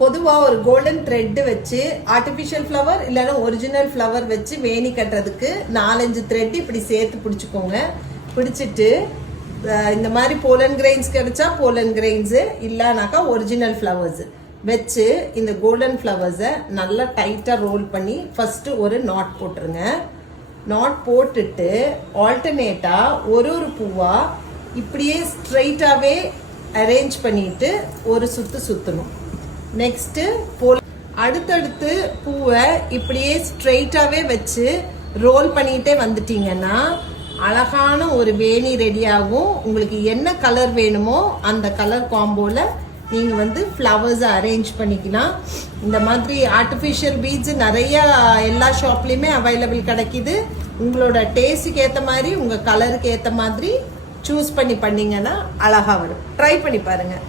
பொதுவாக ஒரு golden thread வச்சு ஆர்டிஃபிஷியல் ஃப்ளவர் இல்லைன்னா ஒரிஜினல் ஃப்ளவர் வச்சு வேணி கட்டுறதுக்கு 4-5 த்ரெட் இப்படி சேர்த்து பிடிச்சிக்கோங்க. பிடிச்சிட்டு இந்த மாதிரி போலன் கிரெயின்ஸ் கிடைச்சா போலன் கிரெயின்ஸு இல்லைனாக்கா ஒரிஜினல் ஃப்ளவர்ஸு வச்சு இந்த கோல்டன் ஃப்ளவர்ஸை நல்லா டைட்டாக ரோல் பண்ணி ஃபஸ்ட்டு ஒரு நாட் போட்டுருங்க. நாட் போட்டுட்டு ஆல்டர்னேட்டாக ஒரு பூவாக இப்படியே ஸ்ட்ரைட்டாகவே அரேஞ்ச் பண்ணிட்டு ஒரு சுற்றணும். நெக்ஸ்ட்டு அடுத்தடுத்து பூவை இப்படியே ஸ்ட்ரைட்டாகவே வச்சு ரோல் பண்ணிகிட்டே வந்துட்டீங்கன்னா அழகான ஒரு வேணி ரெடி ஆகும். உங்களுக்கு என்ன கலர் வேணுமோ அந்த கலர் காம்போவில் நீங்கள் ஃப்ளவர்ஸை அரேஞ்ச் பண்ணிக்கலாம். இந்த மாதிரி ஆர்டிஃபிஷியல் பீட்ஸ் நிறையா எல்லா ஷாப்லேயுமே அவைலபிள் கிடைக்கிது. உங்களோட டேஸ்ட்டுக்கு ஏற்ற மாதிரி உங்கள் கலருக்கு ஏற்ற மாதிரி சூஸ் பண்ணி பண்ணிங்கன்னா அழகாக வரும். ட்ரை பண்ணி பாருங்கள்.